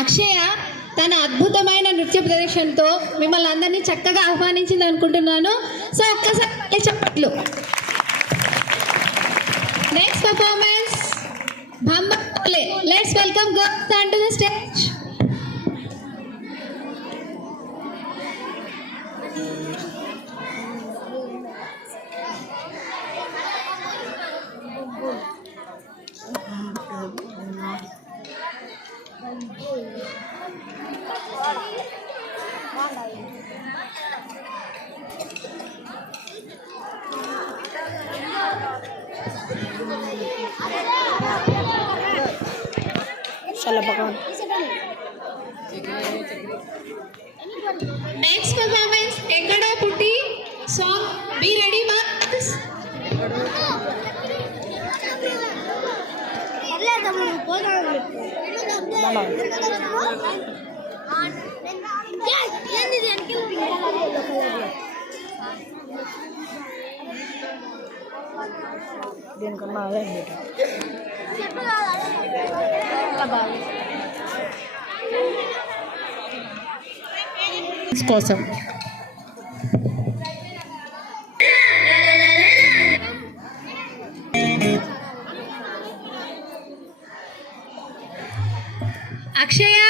అక్షయ తన అద్భుతమైన నృత్య ప్రదర్శనతో మిమ్మల్ని అందరినీ చక్కగా ఆహ్వానించింది అనుకుంటున్నాను. సో ఒక్కసారి చెప్పట్లు. నెక్స్ట్ పర్ఫార్మెన్స్ భంబోలే. Let's welcome girls on to the stage. Next performance ఎక్కడ పుట్టి సాంగ్. Be ready boss. దీనికన్నా అదే కోసం అక్షయ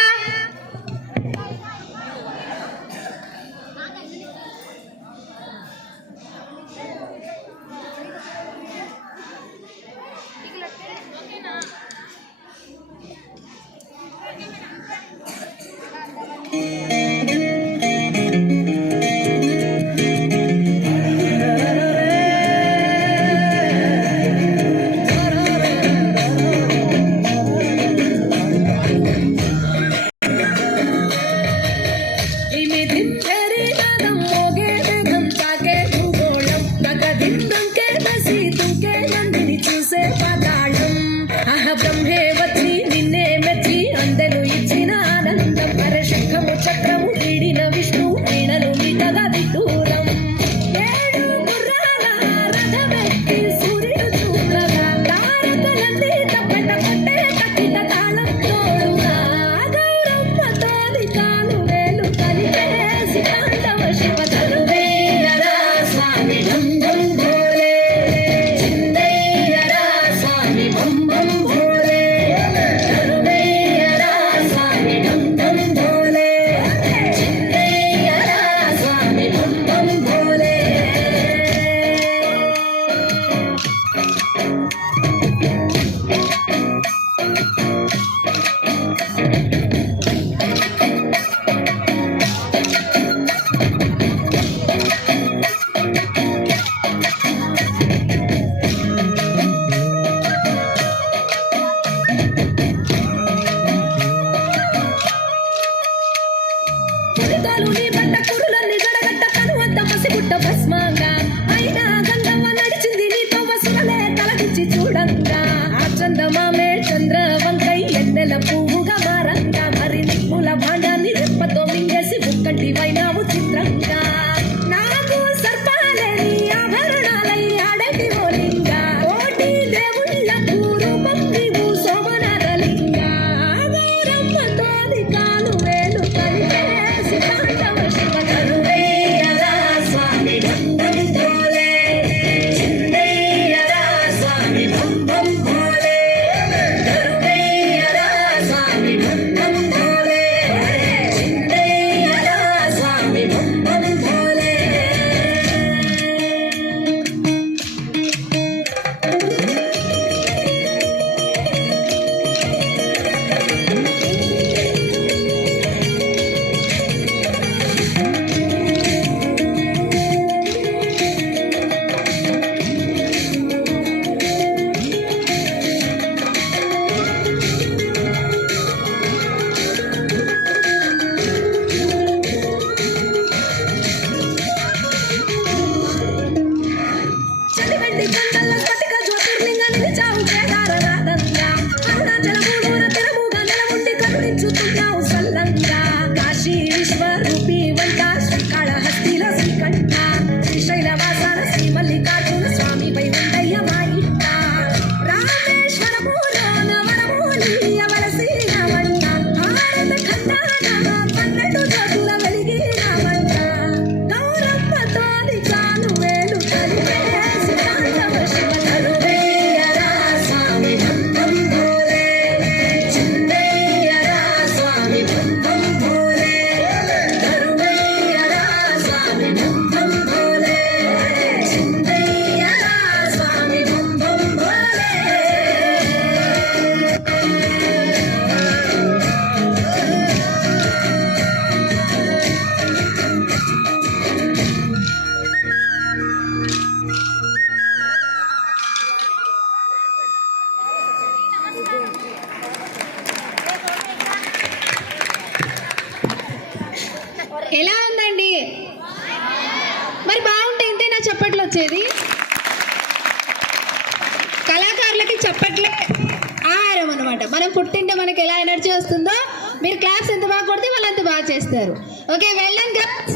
మీకు ఎలా ఎనర్జీ వస్తుందో మీరు క్లాప్స్ ఎంత బాగా కొడితే వాళ్ళు అంత బాగా చేస్తారు. Okay, well done girls.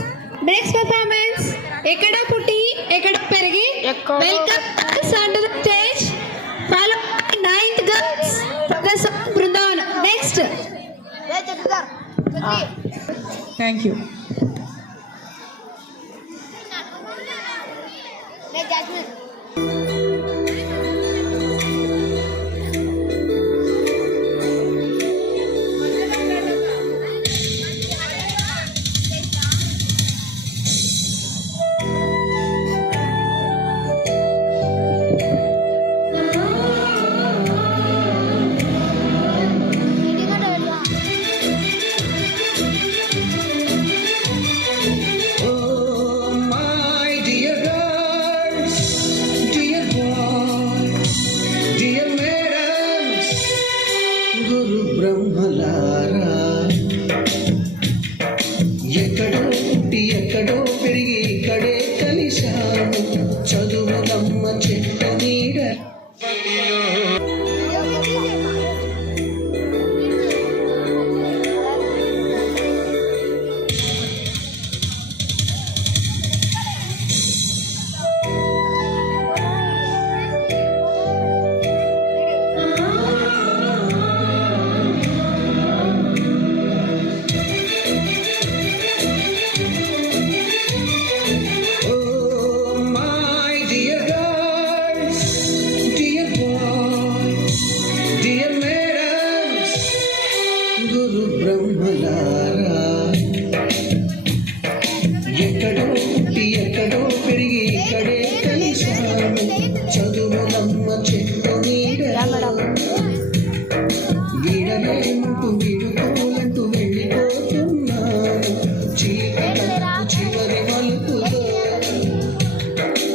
Next performance ఎక్కడో పుట్టి ఎక్కడో పెరిగి welcome on to the stage follow 9th girls from the song Brindavanam. Next thank you. బ్రహ్మలారా ఎక్కడో పుట్టి ఎక్కడో పెరిగి ఇక్కడే కలిశాము చదువులమ్మ చెట్టు నీడ బ్రహ్మలారా ఎక్కడో పుట్టి ఎక్కడో పెరిగి ఇక్కడే కలిశాము చదువులమ్మ చెట్టు నీడ వీడలేమంటూ వీడుకోలంటూ వెళ్ళిపోతున్నాము చీకటకు చివరి మలుపులో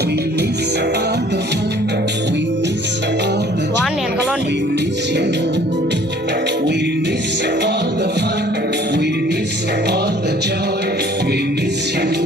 We miss all the fun, we miss all the joy, we miss you. We miss all the fun, we miss all the joy, we miss you.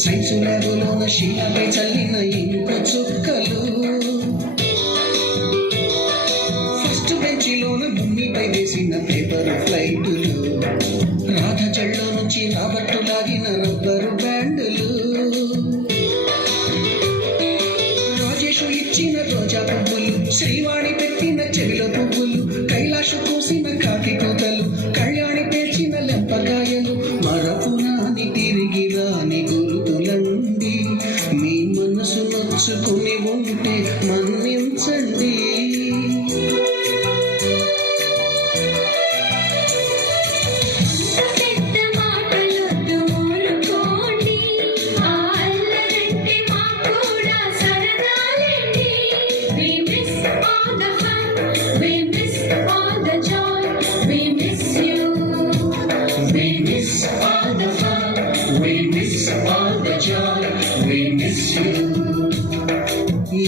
Science ల్యాబులోన శీలపై చల్లిన ఇంక చుక్కలు ఫస్ట్ బెంచిలోన భూమిపై వేసిన పేపర్ ఫ్లైటులు రాధ చెళ్ళ నుంచి రాబట్టు లాగిన రబ్బరు బ్యాండులు రాజేషు ఇచ్చిన రోజా పువ్వులు శ్రీవాణి పెట్టిన చెవిల పువ్వులు కైలాషు పూసిన కాకి కూతలు కళ్యాణి పేర్చిన లెంపకాయలు మరపురాని తిరిగి రాని గురుతులండి మీ మనసు నొచ్చుకుని ఉంటే మన్నించండి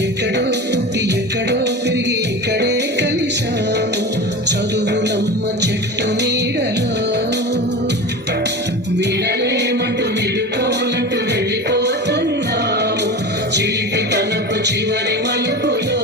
ఎక్కడో పుట్టి ఎక్కడో పెరిగి ఇక్కడే కలిశాము చదువులమ్మ చెట్టు నీడలో విడలేమంటూ విడుకోలంటూ వెళ్ళిపోతున్నాము చిలిపి తనపు చివరి మలుపులో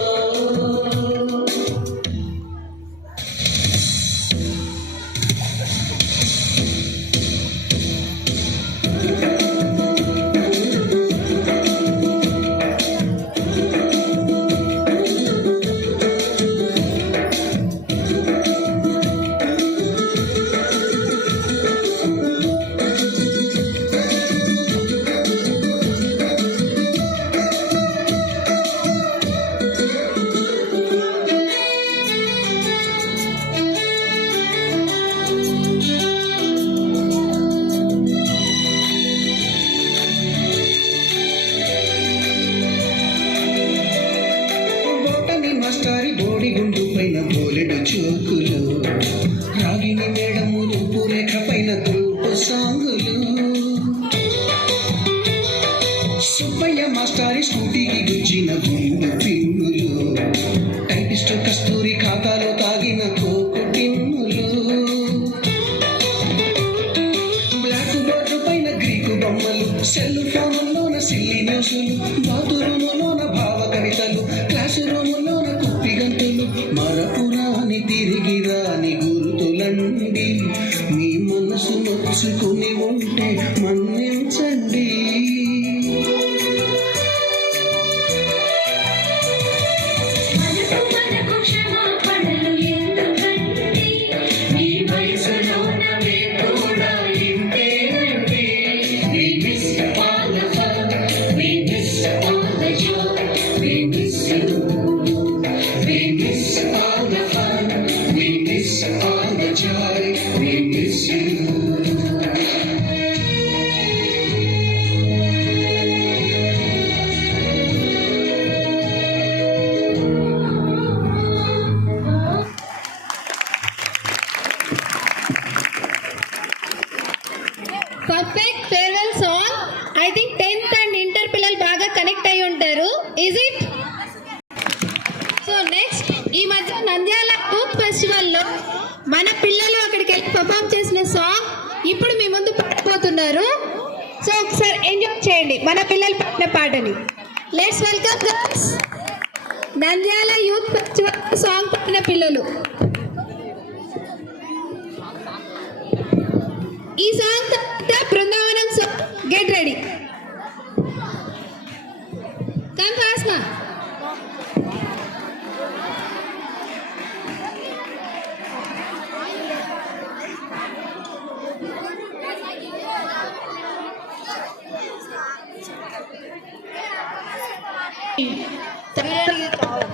సాంగులు సుబ్బయ్య మాస్టారి స్కూటీకి గుచ్చిన గుండు పిన్నులు టైపిస్ట్ కస్తూరి ఖాతాలో తాగిన కోకు టిన్నులు బ్లాక్ బోర్డు పైన గ్రీకు బొమ్మలు సెల్ ఫోన్లోన సిల్లి న్యూసులు బాతురూములోన భావ కవితలు క్లాసు రూములోన కుప్పి గంతులు మరపురాని తిరిగి రాని గుర్తులండి మీ మనసు నొచ్చుకుని ఉంటే మన్నించండి perfect farewell song. I think 10th and inter పిల్లలు బాగా కనెక్ట్ అయి ఉంటారు. Is it? సో నెక్స్ట్, ఈ మధ్య నంద్యాల యూత్ ఫెస్టివల్లో మన పిల్లలు అక్కడికి వెళ్ళి పర్ఫామ్ చేసిన సాంగ్ ఇప్పుడు మీ ముందు పాడబోతున్నారు. సో ఒకసారి ఎంజాయ్ చేయండి మన పిల్లలు పాడిన పాటని. Let's welcome girls, Nandyal youth festival song పాడిన పిల్లలు. ఈ సాంగ్ తర్వాత Brindavanam song. Get ready. Come fast మా.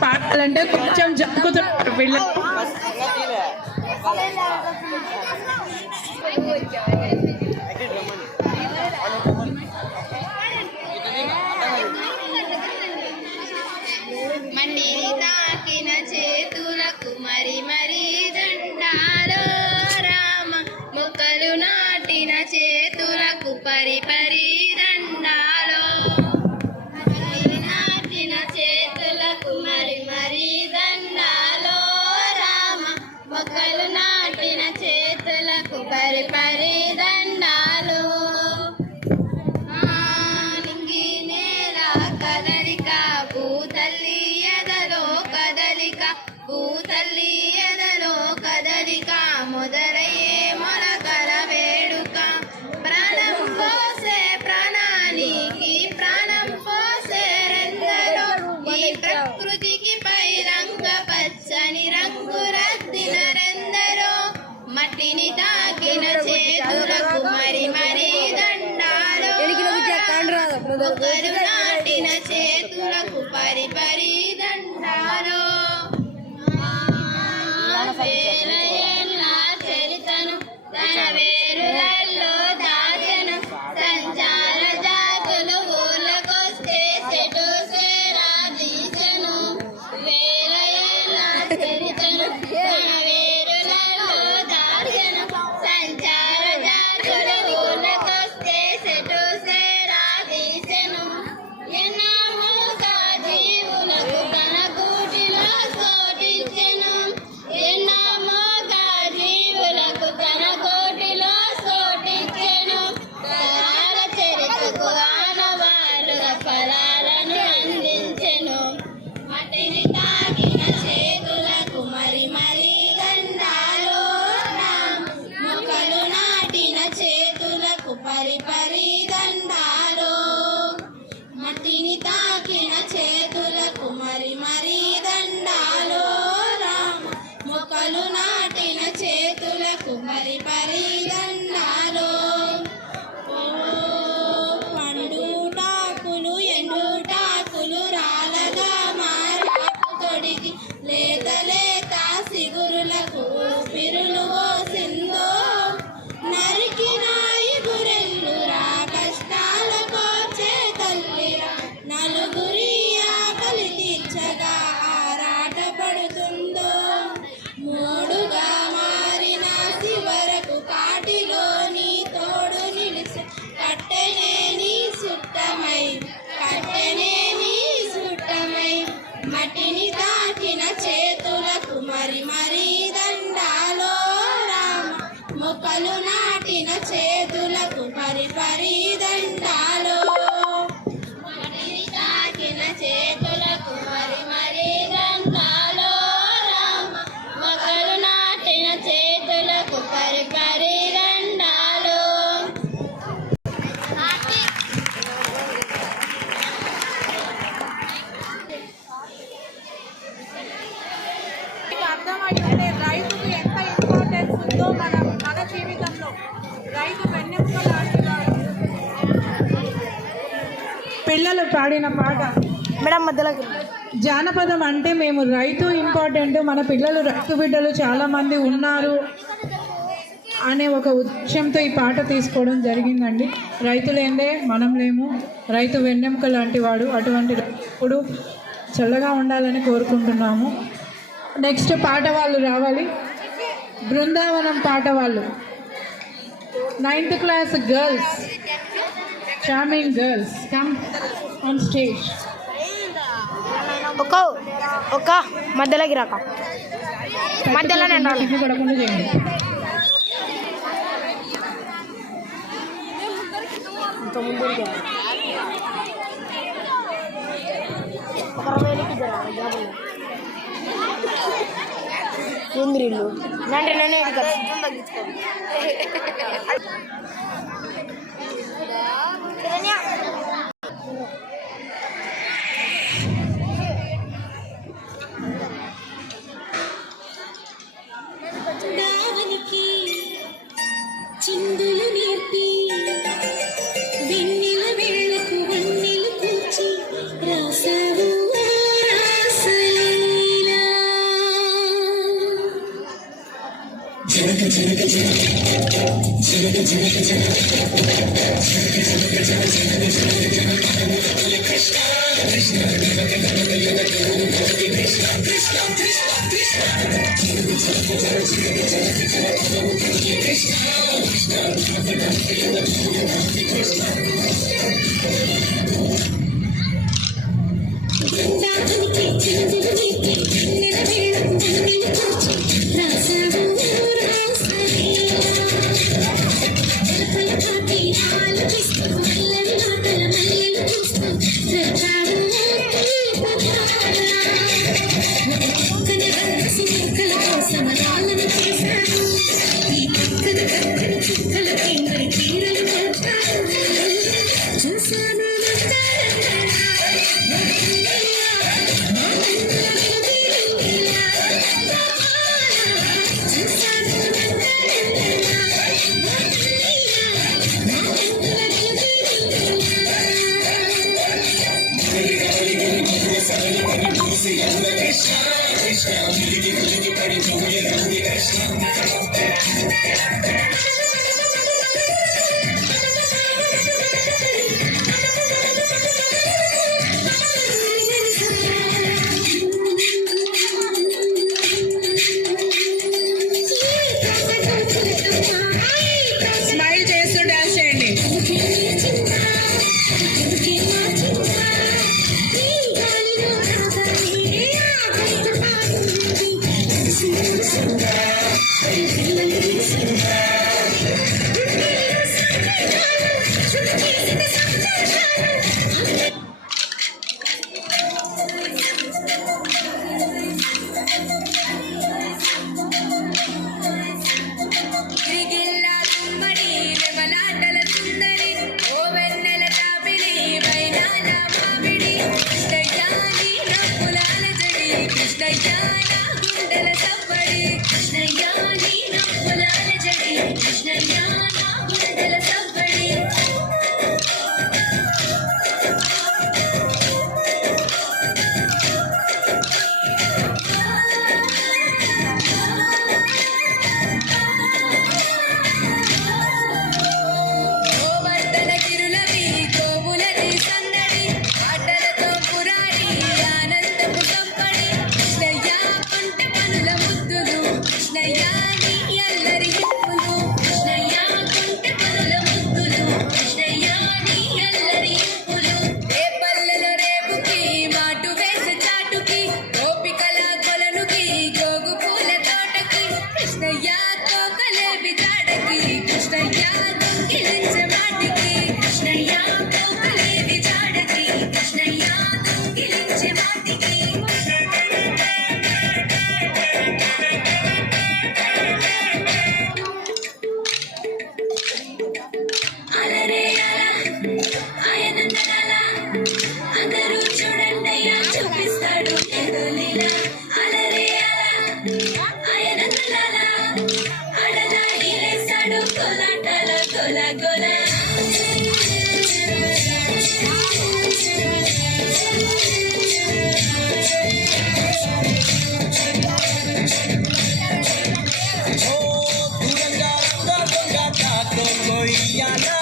పాడాలంటే కొంచెం జరుపుతున్నారు పిల్లలు. మండిని తాకిన చేతులకు మరి మరి దండాలో రామ, మొక్కలు నాటిన చేతులకు పరి పరి దండాలో, నాటిన చేతులకు మరి మరి దండాలో రామ, మొక్కలు నాటిన చేతులకు పరి పరి దండాలో. నింగి నేల కదలిక, భూతల్లి ఎదలో కదలిక, భూతల్లి ఎదలో కదలిక, మొదలయ్యే మొలకల వేడుక, ప్రాణం పోసే ప్రాణానికి ప్రాణం పోసే రెందరో, ఈ ప్రకృతికి పై రంగ పచ్చని రంగు రద్దిన రెందరో, మట్టిని తాకిన చేతులకు మరి మరి దండాలో, ఒకరు నాటిన చేతులకు పరి పరి దండాలో. వేల ఏళ్ళ చరితను తన వేరులలో దాచెను, సంచార జాతులు ఊళ్ళకొస్తే చెటు సేరా దీచెను. వేల ఏళ్ళ చరితను తన వేరులలో దాచెను, సంచార జాతులు ఊళ్ళకొస్తే చెటు సేరా దీచెను. ఎన్నాముగా జీవులకు తన గూటిలో సోటించెను, ఎన్నాముగా జీవులకు తన గూటిలో సోటించెను. తరాల చరితకు ఆనవాలుగా ఫలాలను అందించెను, మట్టిని తాకిన చేతులకు మరి మరి దండాలో రామ, మొక్కలు నాటిన చేతులకు పరి పరి దండాలో, మట్టిని తాకిన చేతులకు మరి మరి దండాలో రామ, మొక్కలు నాటిన చేతులకు మరి పరి దండాలో. ఓ పండుటాకులు ఎండుటాకులు రాలగా మారాకు తొడిగి, లేత లేత సిగురులకు ఊపిరులు ఓసిందో, నరికిన ఇగురెల్లు రా కష్టాలకొచ్చే తల్లిరా, నలుగురి పిల్లలు పాడిన పాట మేడం మధ్యలోకి జానపదం అంటే మేము రైతు ఇంపార్టెంట్, మన పిల్లలు రైతు బిడ్డలు చాలామంది ఉన్నారు అనే ఒక ఉద్దేశంతో ఈ పాట తీసుకోవడం జరిగిందండి. రైతులేందే మనం లేము, రైతు వెన్నెముక లాంటి వాడు, అటువంటి ఇప్పుడు చల్లగా ఉండాలని కోరుకుంటున్నాము. నెక్స్ట్ పాట వాళ్ళు రావాలి, బృందావనం పాట వాళ్ళు 9th class girls, charming girls come on stage. ఒక మధ్యలోకి రాక మధ్యలోనే కింద పడకుండా చేయండి. ఏంద్రిల్లు అంటే నేనే తగ్గించుకోండి. చిందులు నేర్పి వెన్నెల వేళకు వన్నెలు కూర్చి రాసావు రాసలీలా. జనక జనక జనక జనక జనక జనక కృష్ణ కృష్ణ దానికి చిందులు నీకి నిలవేళకు వన్నెలు కూర్చి రాసావు రాసలీలా. జలపల పాటి ఆలపిస్తూ మల్లెల మాటల మల్లెలు చూస్తూ రచావు చుక్కలతో సమరాలను చేశారు. ఈ పక్కన పక్కన చుక్కల కిందరి తీరలు కొట్టారు. చూశాను స్మైల్ చేస్తూ డాన్స్ చేయండి. గోల గోల కొయ్యాలా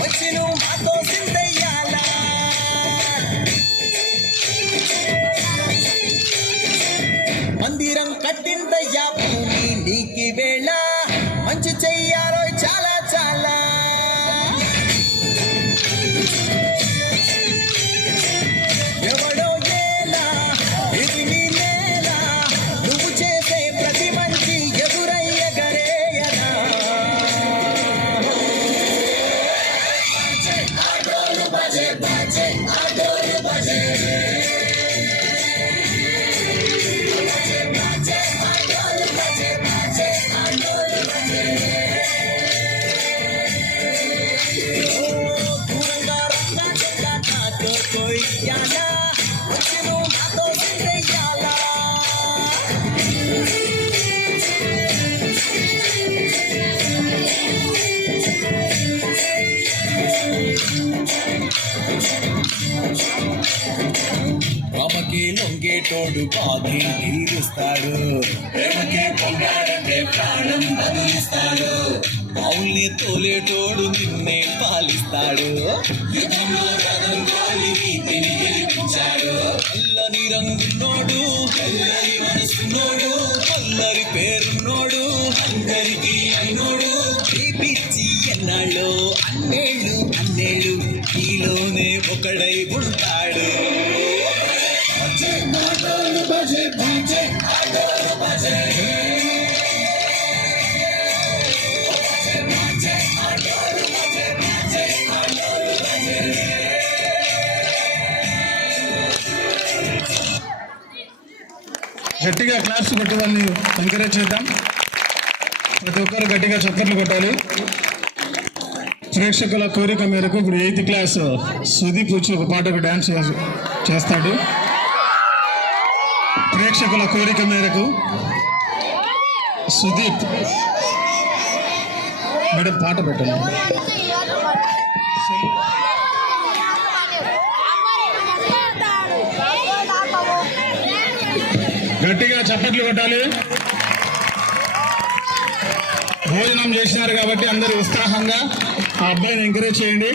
వచ్చి నువ్వు మాతో సిందయ్యాలా మందిరం కట్టిందయ్యా భూమి నీకి వేళ మంచి చెయ్యాలో చాలా చాలా ఎవడో ఏలా ఇది నీ నేల నువ్వు చేసే ప్రతి మంచి ఎదురయ్యగరేయనా దూరంగా రంగా చెంగా నాతో కొయ్యాలా వచ్చి నువ్వు మాతో సిందయ్యాలా బాబకి లొంగేటోడు బాధి తీరుస్తాడు ప్రేమకే పొంగాడంటే ప్రాణం బదిలిస్తాడు మౌల్ని తోలేటోడు నిన్నే పాలిస్తాడు యుద్ధంలో రథం గాలి నీతిని గెలిపించాడు అల్లని రంగున్నోడు అల్లరి మనసున్నోడు అల్లరి పేరున్నోడు అందరికీ అయినోడు ఈ పిచ్చి ఎన్నాళ్ళు అన్నేళ్ళు నీలోనే ఒకడై ఉంటాడు గట్టిగా క్లాప్స్ కొట్టి వాళ్ళని ఎంకరేజ్ చేద్దాం. ప్రతి ఒక్కరు గట్టిగా చప్పట్లు కొట్టాలి. ప్రేక్షకుల కోరిక మేరకు ఇప్పుడు 8th క్లాస్ సుదీప్ వచ్చి ఒక పాటకు డ్యాన్స్ చేస్తాడు. ప్రేక్షకుల కోరిక మేరకు సుదీప్ మేడం పాట పెట్టండి. గట్టిగా చప్పట్లు కొట్టాలి. భోజనం చేసినారు కాబట్టి అందరూ ఉత్సాహంగా ఆ అబ్బాయిని ఎంకరేజ్ చేయండి.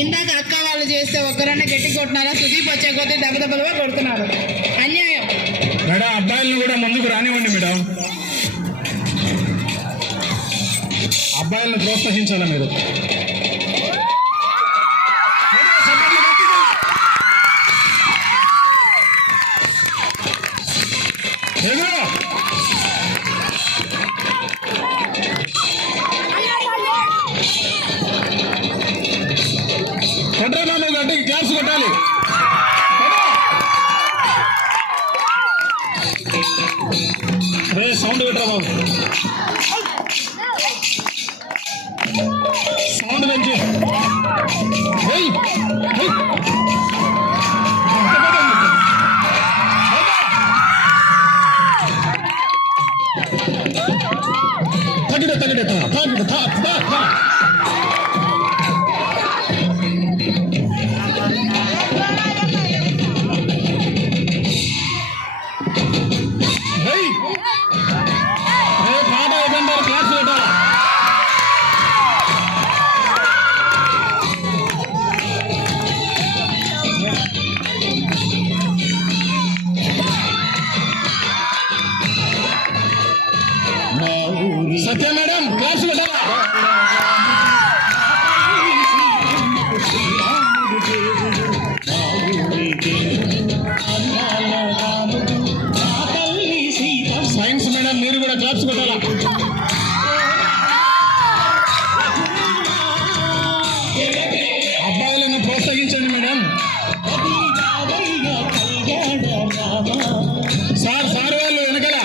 ఇందాక అక్క వాళ్ళు చేస్తే ఒక్కరన్నా గట్టి కొట్టినారా? సుదీప్ వచ్చే కొద్దీ దెబ్బలుగా కొడుతున్నారు. అన్యాయం. మేడం అబ్బాయిలను కూడా ముందుకు రానివ్వండి. మేడం అబ్బాయిలను ప్రోత్సహించాలి మీరు. కొట్టాలి గట్టి క్లాప్స్ కొట్టాలి. సౌండ్ పెట్టరా బాబు, సౌండ్ పెంచి తగిడే పాట అయిపోయింటారు. క్లాస్ పెట్టాలా? సత్య మేడం క్లాస్ పెట్టాలా? సైన్స్ మేడం మీరు కూడా క్లాప్స్ కొట్టాలా? అబ్బాయిలను ప్రోత్సహించండి మేడం. సార్ వాళ్ళు వెనకాల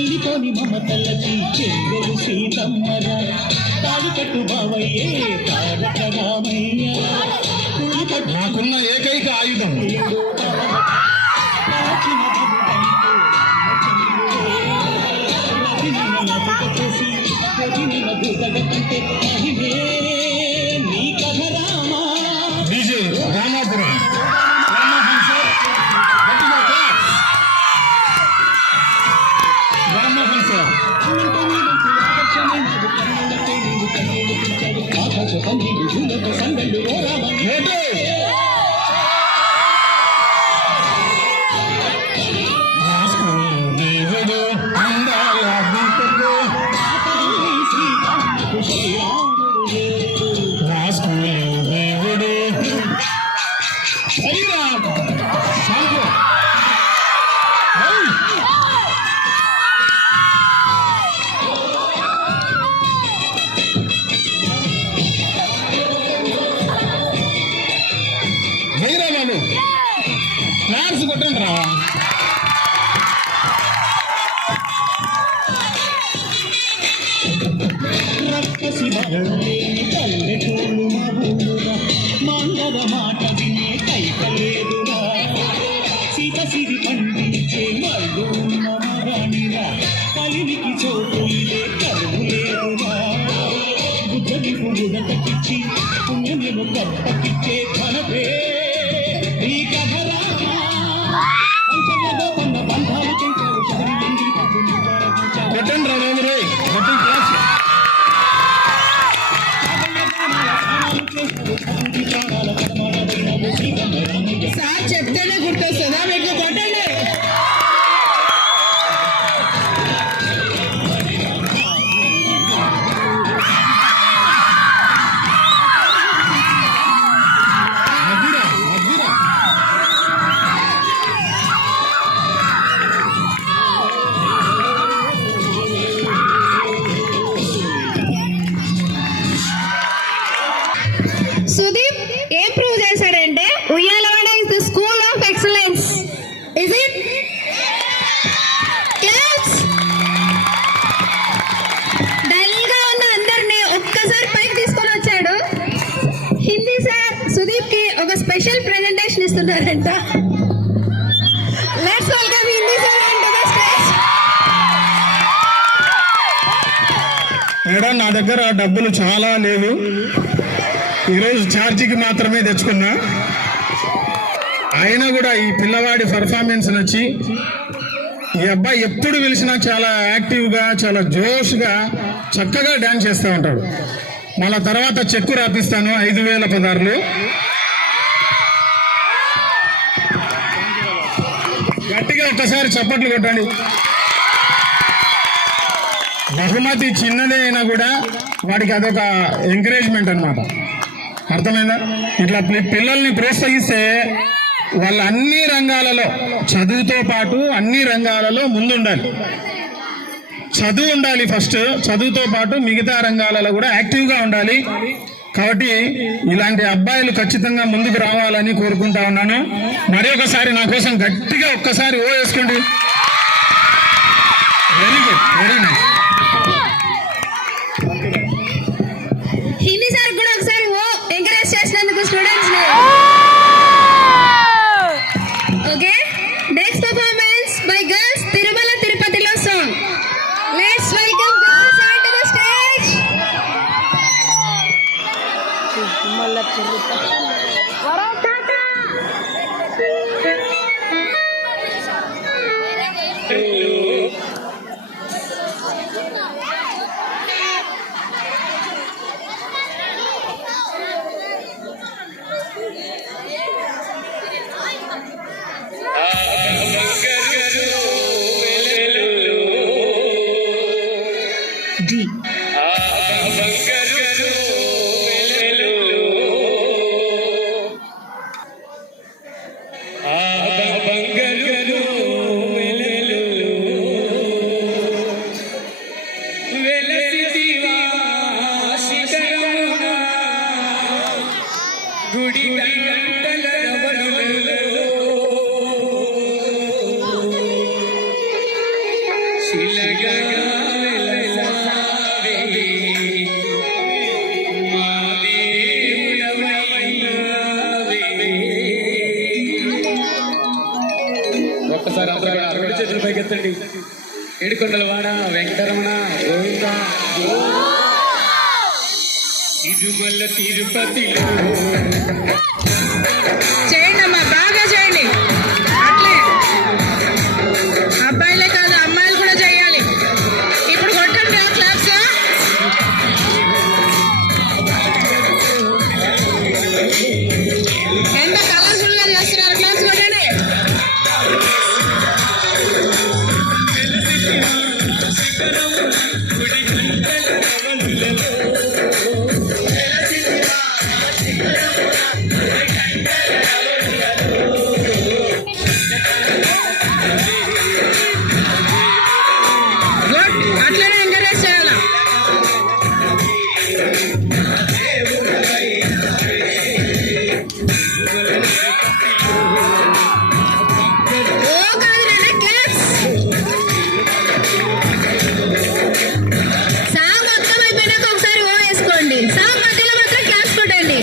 చెల్లిపోని మమతలకి చెల్లెలు సీతమ్మరా తాడికట్టు బావయ్యే తారక రామయ్య నాకున్న ఏకైక ఆయుధం నీ కథ రామా డీజే రామాపురం రామ్మోహన్ సార్ గట్టిగా claps. రామ్మోహన్ సార్ ఏటో? రాసుకో దేవుడు అందాల దీపకు రాసుకో దేవుడు సరిరా సాగు. ఏయ్! వేయరా బాబు క్లాప్స్ కొట్టండి రా. పల్లెటూళ్ళు మా ఊరురా మాండవ మాట వినే కైకలేదురా సీత సిరి పండించే మళ్ళు ఉన్న మగానిరా కలినికి చోటు ఇదే కరువు లేదురా బుద్ధని పువ్వుడకిచ్చి పుణ్యమేమో కప్పకిచ్చే ఘనపే ఈ కథ రామా పంచమేదో కొన్న బంధాలు చేశావు చదివి ఎండి పట్టు కొట్టండి రా బాబు రే గట్టి క్లాప్స్. సార్ చెప్తేనే గుర్తొస్తుందా మీకు? కొట్టండి. అద్దురా అద్దురా. సుదీప్ ఏం ప్రూవ్ చేశాడంటే Uyyalawada is the school of excellence. Is it? Claps. Dull గా ఉన్న అందరినీ ఒక్కసారి పైకి తీసుకొని వచ్చాడు. హిందీ సార్ సుదీప్ కి ఒక స్పెషల్ ప్రెజెంటేషన్ ఇస్తున్నారంట. Let's welcome Hindi sir into the stage. Madam నా దగ్గర డబ్బులు చాలా లేవు, ఈరోజు ఛార్జీకి మాత్రమే తెచ్చుకున్నా. అయినా కూడా ఈ పిల్లవాడి పర్ఫార్మెన్స్ నచ్చి ఈ అబ్బాయి ఎప్పుడు పిలిచినా చాలా యాక్టివ్గా చాలా జోష్గా చక్కగా డ్యాన్స్ చేస్తూ ఉంటాడు. మళ్ళా తర్వాత చెక్కు రాపిస్తాను 5,000 పదార్లు. గట్టిగా ఒక్కసారి చప్పట్లు కొట్టండి. బహుమతి చిన్నదే అయినా కూడా వాడికి అదొక ఎంకరేజ్మెంట్ అన్నమాట. అర్థమైందా? ఇట్లా పిల్లల్ని ప్రోత్సహిస్తే వాళ్ళు అన్ని రంగాలలో చదువుతో పాటు అన్ని రంగాలలో ముందుండాలి. చదువు ఉండాలి ఫస్ట్, చదువుతో పాటు మిగతా రంగాలలో కూడా యాక్టివ్గా ఉండాలి. కాబట్టి ఇలాంటి అబ్బాయిలు ఖచ్చితంగా ముందుకు రావాలని కోరుకుంటా ఉన్నాను. మరి ఒకసారి నా కోసం గట్టిగా ఒక్కసారి ఓ వేసుకోండి. Very good, very nice. Hindi sir కూడా ఒకసారి ఓ ఎంకరేజ్ చేసినందుకు స్టూడెంట్స్ ని. Okay, next performance by girls Tirumala తిరుపతిలో song. Let's welcome girls on to the stage. మళ్ళా తిరుగుతా చల్లటి ఏడుకొండల వాడ వెంకటరమణ గోవింద తిరుమల తిరుపతిలో చేయండి అమ్మా, బాగా చేయండి. అట్లే అబ్బాయిలే కాదు అమ్మాయిలు కూడా చేయాలి. ఇప్పుడు కొట్టండి ఆ క్లాప్స్. ఎంత కలర్ఫుల్ గా చేస్తున్నారు, క్లాప్స్ కొట్టండి. గుడ్, అట్లనే ఎంకరేజ్ చేయాలా. ఓ కాదు నాన్న, క్లాప్స్. సాంగ్ మొత్తం అయిపోయినాక ఒకసారి ఓ వేసుకోండి. సాంగ్ మధ్యలో మాత్రం క్లాప్స్ కొట్టండి.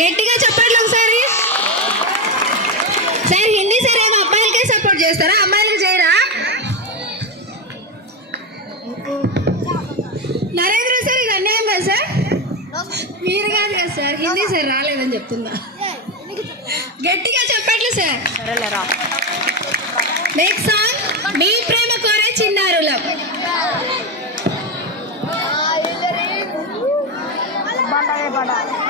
గట్టిగా చెప్పండి ఒకసారి. సార్ హిందీ సార్ ఏమో అబ్బాయిలకే సపోర్ట్ చేస్తారా, అమ్మాయిలకు చేయరా? నరేంద్ర సార్ ఇది అన్యాయం కదా సార్? మీరు కాదు కదా సార్, హిందీ సార్ రాలేదని చెప్తున్నా. గట్టిగా చెప్పట్లు సార్. నెక్స్ట్ సాంగ్ మీ ప్రేమ కోరే చిన్నారులం. బండ